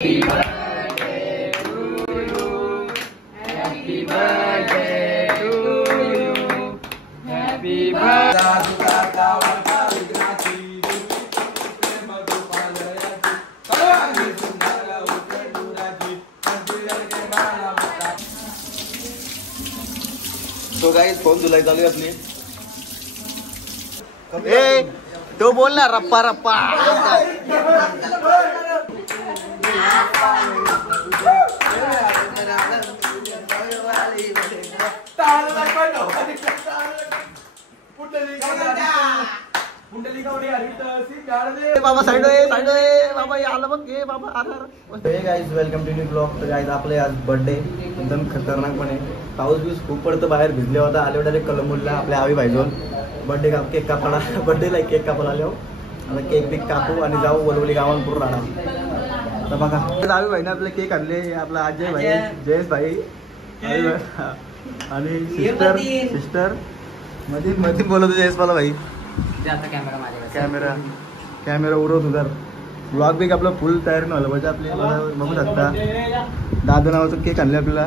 Happy birthday to you. Happy birthday to you. Happy तो guys phone धुलाई चालू आहे आपली. ए तो बोल ना रप्पा रप्पा. बाबा साइड बाबा आला बघ घे बाबा. Hey guys welcome to new blog. तर गाइस आपले आज बर्थडे एकदम खतरनाकपणे पाऊस बीस खूप पडतं बाहेर भिजले होता. आले डायरेक्ट कलंबूरला आपल्या आवी भाईजोन बर्थडे केक कापायला. बर्थडेला केक कापायला आलो. आता केक बिक कापू आणि जाऊ वलवली गावात पूर्ण राहणार. आता बघा आवी भाईने आपले केक आणले. आपला अजय भाई जयेश भाई आणि सिस्टर मध्ये मध्ये बोलत जयेश मला भाई. कॅमेरा उरत उधर. ब्लॉग बिक आपलं फुल तयार नाही झालं पाहिजे. आपले बघू शकता दादा नावाचं केक आणले आपल्याला.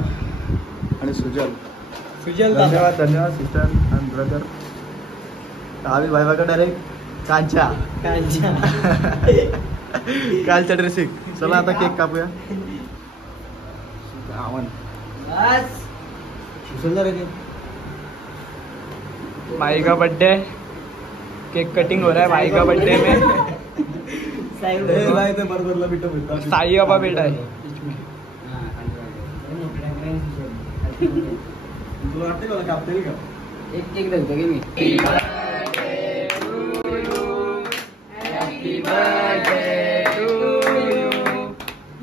आणि सुजल धन्यवाद सिस्टर आणि ब्रदर. आवी भाई बघा डायरेक्ट कालच्या ड्रेसिंग. चला आता केक कापूया. भाई का बर्थडे. केक कटिंग हो रहा है भाई का बर्थडे में. साई बाबा बेटा है. Happy birthday to you.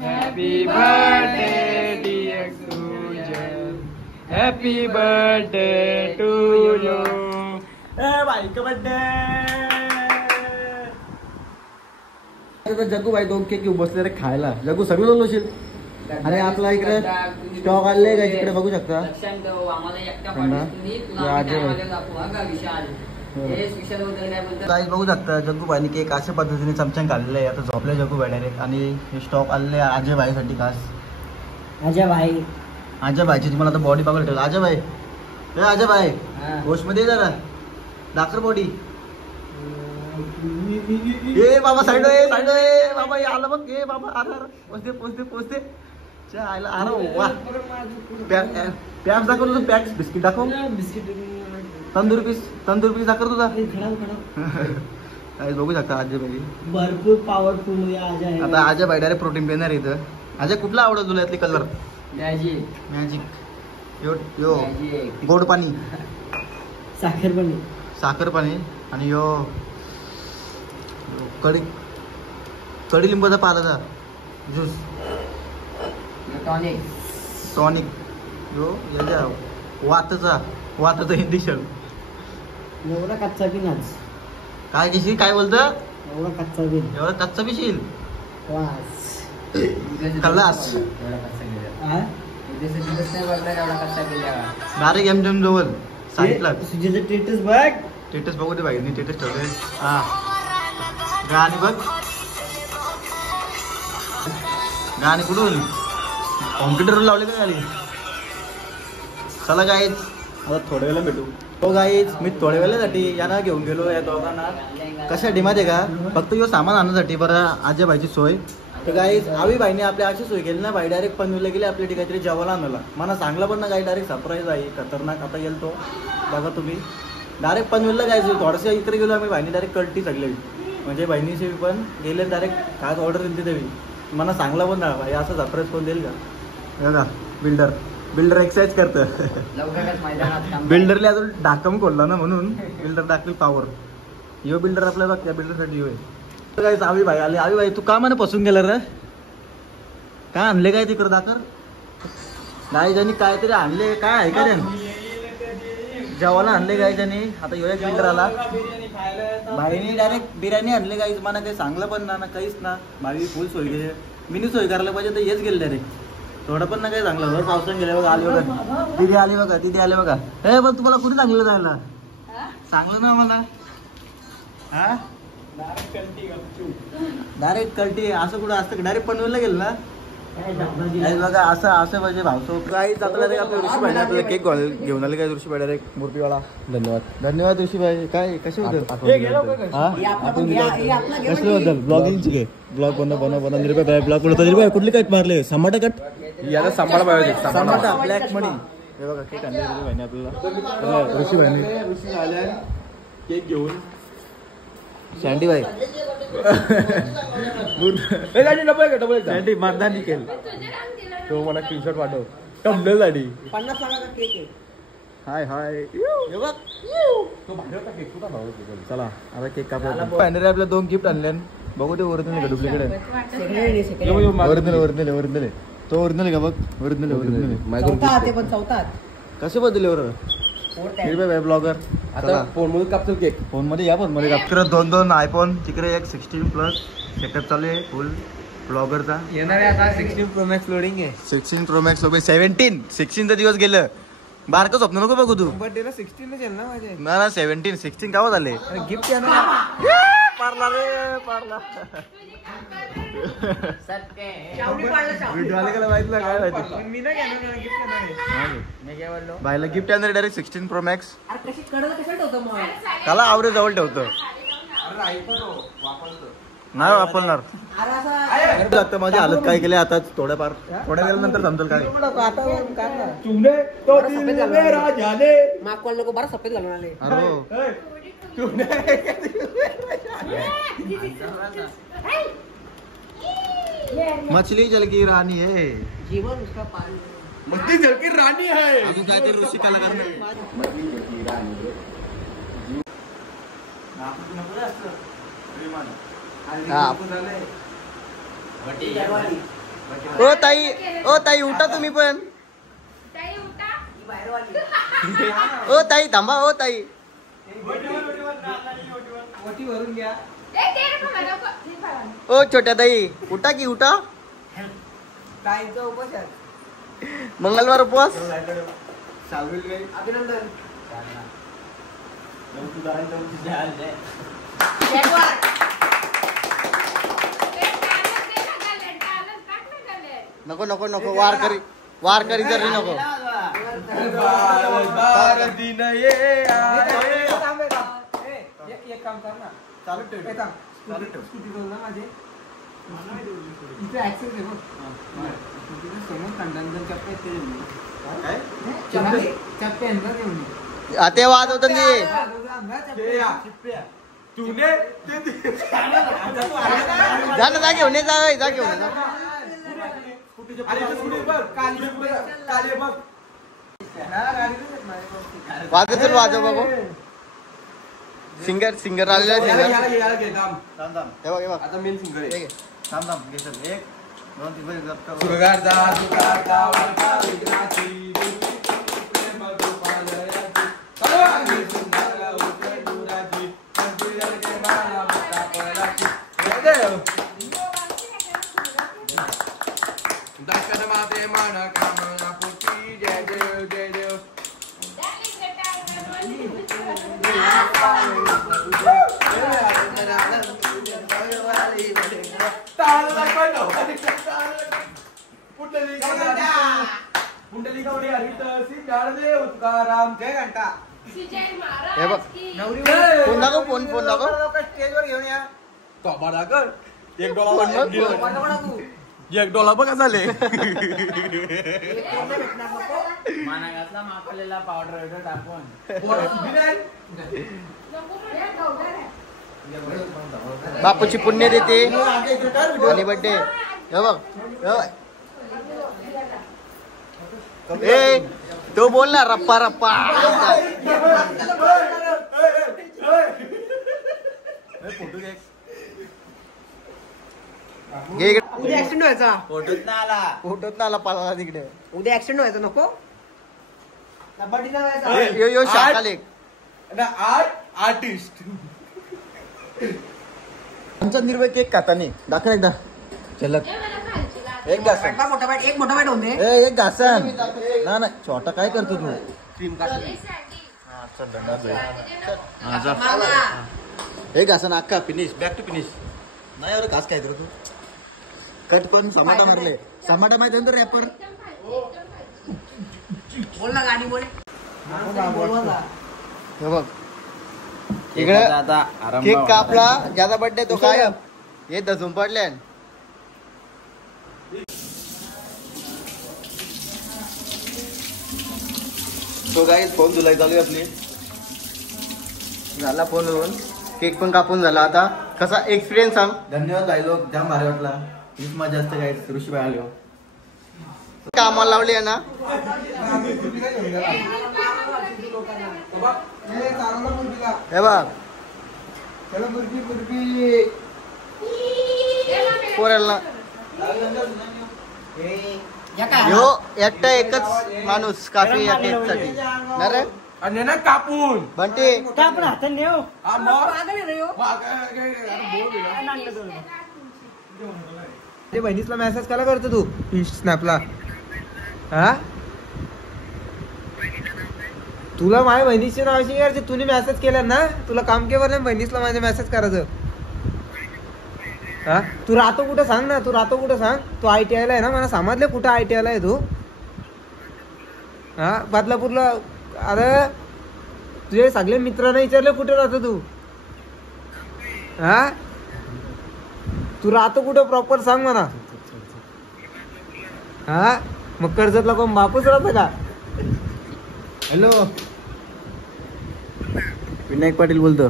Happy birthday dear Sujal. Happy birthday to you. भाई का बर्थडे. जग्गू भाई दोन केक घेऊन बसले रे खायला. जग्गू सगळं लोशील. अरे आपला इकडे स्टॉक आणले का तिकडे बघू शकता. बघू शकता जग्गू भाईने केक अशा पद्धतीने चमच्यान काढलेले. आता झोपले जग्गू भाई डायरेक्ट. आणि हे स्टॉक आणले अजय भाईसाठी खास. अजय भाईची तुम्हाला आता बॉडी बघायला ठेवलं. अजय भाई होश मध्ये जरा डाक्टर बॉडी. ए बाबा साइड बाबा आला बघ घे बाबा. पोचते आयला. अरे वा पॅक्स दाखव तुझं. पॅक्स बिस्किट दाखव. तंदूर पीस दाखव तुझा. बघू शकता अजय भाई भरपूर पॉवरफुल. आता अजय भाई डायरेक्ट प्रोटीन पेणार इथं. अजय कुठला आवडत तुला यातली कलर. मॅजिक यो गोड पाणी साखर पाणी आणि यो कडीलिंबाचा पालाचा ज्यूस टॉनिक यो याच्या वाताचा हिंदी शब्द. एवढा कच्चा बी नाच काय घेशील काय बोलतं. एवढा कच्चा बिशील खल्लास. डायरेक्ट एमजम जवळ सांगितलं. स्टेटस बघू दे भाई. स्टेटस ठेवले. हा गाणी बघ. गाणी कुठून कॉम्प्युटरवर लावले का गाणी. चला गाईज आता थोड्या वेळेला भेटू. हो गाईज मी थोड्या वेळेसाठी यांना घेऊन गेलो या दोघांना. कशासाठी माहिती आहे का. फक्त यो सामान आणण्यासाठी. बरं अजय भाईची सोय. तर गाईज आवी भाईने आपल्या अशी सोय केली ना. भाई डायरेक्ट पनवेलला गेले आपल्या ठिकाणी जेवायला आणायला. मला सांगला पण ना काही डायरेक्ट सरप्राईज आहे खतरनाक. आता येईल तो बघा तुम्ही. डायरेक्ट पनवेलला जायचं. थोडंसं इकडे गेलो आम्ही. भाईने डायरेक्ट कल्टी सगळी म्हणजे बहिणीशी पण गेले डायरेक्ट काय ऑर्डर दिली देवी. मला सांगला पण ना भाई असं सरप्राईज कोण देईल का. बघा बिल्डर एक्सरसाइज करतं. बिल्डरला अजून डाकम खोलला ना म्हणून बिल्डर दाखवेल पॉवर. यो बिल्डर आपल्याला बघ त्या बिल्डरसाठी होय. काय आवी भाई आले. आवी भाई तू का मला पसून गेला रे. काय आणले काय तिकडं दाखर. नाही ज्यांनी काहीतरी आणले काय आहे का त्यानं. जेवायला आणले काय त्यांनी. आता यो एक बिल्डर आला. भाईने डायरेक्ट बिर्याणी आणले काहीच. मला काही सांगलं पण ना काहीच ना. भाई फुल सोय गेले. मीनी सोय करायला पाहिजे तर हेच गेले डायरेक्ट. थोडं पण ना काही सांगलं. जर पावसाने गेले बघा. आले बघा दिदी आले बघा. हे पण तुम्हाला कुठे सांगलं जायला. सांगलं ना मला. हा डायरेक्ट कल्टी असं कुठं असतं. डायरेक्ट पनवेलला गेलं ना बघा असं असं म्हणजे भावतो काही आपल्याला ऋषी भाई आपल्याला केक घेऊन आले काय ऋषी भाई मूर्तीवाला. धन्यवाद धन्यवाद ऋषी भाई. काय कशाबद्दल कशाबद्दल ब्लॉगिंगची घे ब्लॉग बनव निर्भय ब्लॉग बनवतो. निर्भय कुठली कट मारले समाटा कट याला सांभाळ पाहिजे समाटा ब्लॅक मनी. हे बघा केक आणले ऋषी भाईने आपल्याला. ऋषी भाईने केक घेऊन सँडी भाई सँडी मतदान केलं तो मला टी-शर्ट पाठव टम्बल साठी 50 लाखाचा केक आहे. हाय हाय चला आता केक कापला. आपल्या 2 गिफ्ट आणले बघू ते ओरिजिनल का डुप्लिकेट आहे. ओरिजिनल आहे तो ओरिजिनल आहे का बघ. ओरिजिनल चौथा कसे बदलले बरं ब्लॉगर. आता फोन मध्ये कापतो केक फोन मध्ये या फोन मध्ये कापतो. 2 आयफोन तिकडे एक 16 प्लस सेटअप चालू आहे फुल ब्लॉगरचा. येणार आहे आता 16 प्रो मॅक्स लोडिंग आहे. 16 प्रो मॅक्स सोबत 16चा दिवस गेलं. बारकं स्वप्न नको बघू तू. बर्थडेला 16 येईल ना माझे. ना 16 गावात आले. गिफ्ट येणार पारला रे पारला. व्हिडिओ आले का माहिती ना काय माहिती. मी नाही घेणार गिफ्ट येणार आहे. बायला गिफ्ट येणार डायरेक्ट 16 प्रो मॅक्स. ठेवतो मग त्याला आवरे जवळ ठेवतो नाही वापरणार. आता माझी हालत काय केली आता थोड्या वेळानंतर समजेल काय. मागवाल नको बरं सफेद घालून आले. मछली जल की रानी है जीवन उसका पानी. मछली जल की रानी है. अजून काय ते ऋषी कलाकार ओ ताई उठा तुम्ही पण. ओ ताई थांबा. ओ ताई ओ छोट्या ताई उठा की उठा. मंगळवार उपवास. अभिनंदन. नको नको नको वारकरी जरी नको. एक काम कर ना चालू ठेव. स्कूटी ना माझे इथे ऍक्सेस आहे बघ. समोर कंडक्टर चप्पे चप्पे घेऊन ते वाजवतात जा ना. जा घेऊन ये जा घेऊन वाजव बघू. सिंगर आलेला आहे. आता मेन सिंगर आहे. एक 2 फोन दाखव. स्टेजवर घेऊन या. $1 बघा झाले. पावडर टाकून बापूची पुण्य देते आणि बर्थडे. ए तो बोल ना रप्पा रप्पा. उद्या ऍक्सिडेंट व्हायचा. फोटोत ना आला पाला तिकडे. उद्या ऍक्सिडेंट व्हायचा नको. यो शाखा लेख आर्टिस्ट. आमचा निर्भय केक खाता नाही. दाखव एकदा. चल एक घासन. एक मोठा बाईट होऊन दे. एक घासन ना छोटा काय करतो तू. क्रीम एक घासन अख्खा फिनिश बॅक टू फिनिश. नाही एवढं घास काय करतो तू. कट करून समाटा मारले. समाटा माहिती आहे ना रॅपर. बोल ना गाडी बोल. हे बघ इकडे केक कापला ज्याचा बर्थडे तो काय हे दसून पडले. तो काय फोन धुलाई चालू आहे आपली. झाला फोन लावून केक पण कापून झाला. आता कसा एक्सपिरियन्स सांग. धन्यवाद भाई लोक जाम भारी वाटला. हीच मजा असते काय ऋषीबाई आलो कामाला लावली आहे ना. हे बघ पोराला ह्यो एकटा एकच माणूस काफी या केक साठी ना रे. आणि ना कापून बंटी कापून हातात नेऊ. ते बहिणीसला मेसेज कला करतो तू स्नॅपला. हा तुला माझ्या बहिणीची नावाची करायची. तुम्ही मेसेज केला ना तुला काम केलं नाही बहिणीसला माझ्या मेसेज करायचं. हा तू राहतो कुठं सांग ना. तू राहतो कुठं सांग. तू ITI ला आहे ना. मला समजले कुठं ITI ला आहे तू. हा बदलापूरला. अरे तुझे सगळे मित्रांना विचारले कुठे राहतो तू. हा तू राहतो कुठं प्रॉपर सांग मला. हा मग कर्जतला कोण बापूच राहतं का. हॅलो विनायक पाटील बोलतो.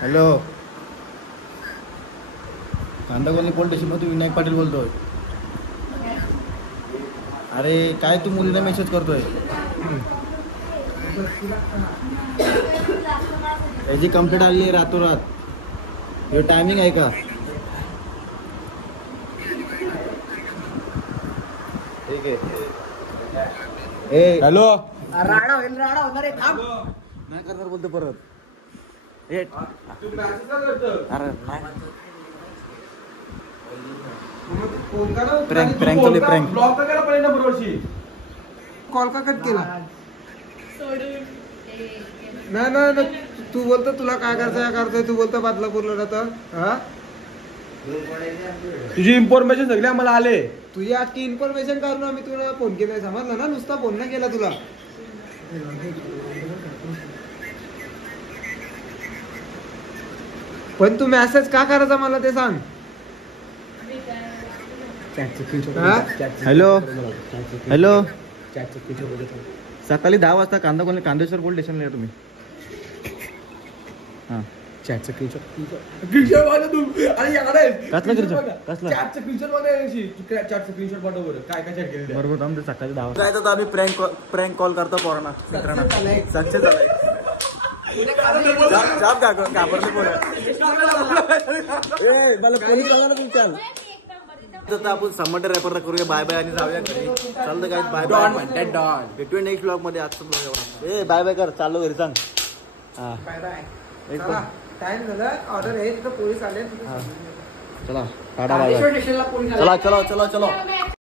हॅलो कांदागोली पोलीस स्टेशन मध्ये विनायक पाटील बोलतोय. अरे काय तू मुलीला मेसेज करतोय. त्याची कंप्लेंट आली आहे रातोरात. हे टायमिंग आहे का. ठीक आहे. ए हॅलो राडा होईल राडा होणार आहे. थांब नाही करणार बोलतो परत. अरे प्रँक प्रँक चालू प्रँक. ब्लॉक केला पहिल्यांदा बरोबरशी कॉल का कट केला. नाही नाही तू बोलतो तुला काय करायचं करतोय. तू बोलतो बदलापूरला राहतं. हा तुझी इन्फॉर्मेशन सगळे आम्हाला आले. तुझी आजची इन्फॉर्मेशन काढून आम्ही तुला फोन केलाय समजलं ना. नुसता फोन नाही केला तुला. पण तू मेसेज का करायचा मला ते सांग. हॅलो हॅलो सकाळी 10 वाजता कांदेश्वर पोलीस स्टेशनला या तुम्ही. हा चॅटचं कसला काय काय चॅट केलं बरोबर आमचं सकाळी 10 वाजता तर आम्ही प्रँक कॉल करतो पोरांना मित्रांना. सक्सेस झालाय. घाबरले पोरं. आता आपण समंदर रॅपर करूया. बाय बाय आणि जाऊया घरी. चालतं काय बाय बाय भेटूया नेक्स्ट ब्लॉग मध्ये. आजचं ब्लॉग ए बाय बाय कर. चालू घरी सांग. हा टाइम झाला. ऑर्डर आहे तिथं पोलीस आले. चला टाटा बाय बाय. चला चलो चलो चलो.